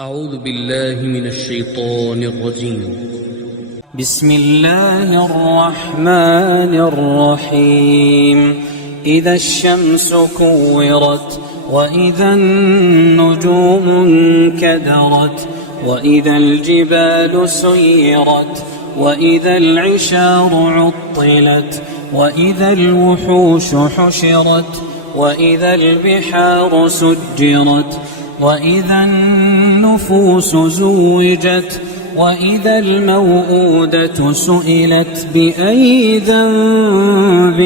أعوذ بالله من الشيطان الرجيم. بسم الله الرحمن الرحيم. إذا الشمس كورت، وإذا النجوم انكدرت، وإذا الجبال سيرت، وإذا العشار عطلت، وإذا الوحوش حشرت، وإذا البحار سجرت، وإذا النفوس زوجت، وإذا الموءودة سئلت بأي ذنب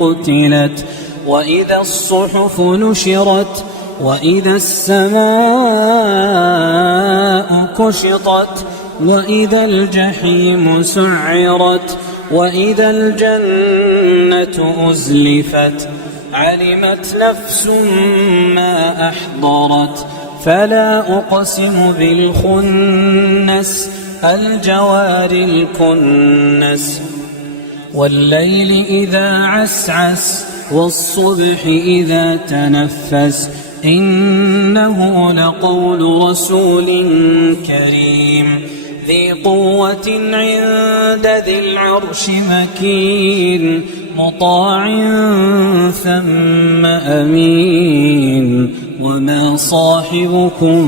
قتلت، وإذا الصحف نشرت، وإذا السماء كشطت، وإذا الجحيم سعرت، وإذا الجنة أزلفت. علمت نفس ما أحضرت. فلا أقسم بالخنس، الجوار الكنس، والليل إذا عسعس، والصبح إذا تنفس. إنه لقول رسول كريم ذي قوة عند ذي العرش مكين، مطاع ثم أمين. وما صاحبكم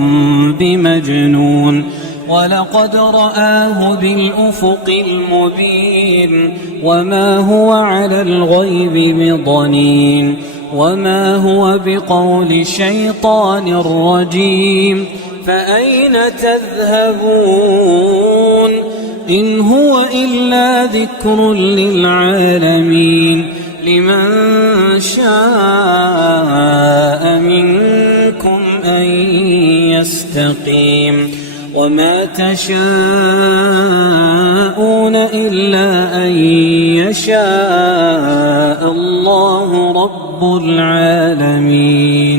بمجنون، ولقد رآه بالأفق المبين. وما هو على الغيب بضنين، وما هو بقول شيطان رجيم. فأين تذهبون؟ إن هو إلا ذكر للعالمين. لمن شاء منكم أن يستقيم. وما تشاءون إلا أن يشاء الله رب العالمين.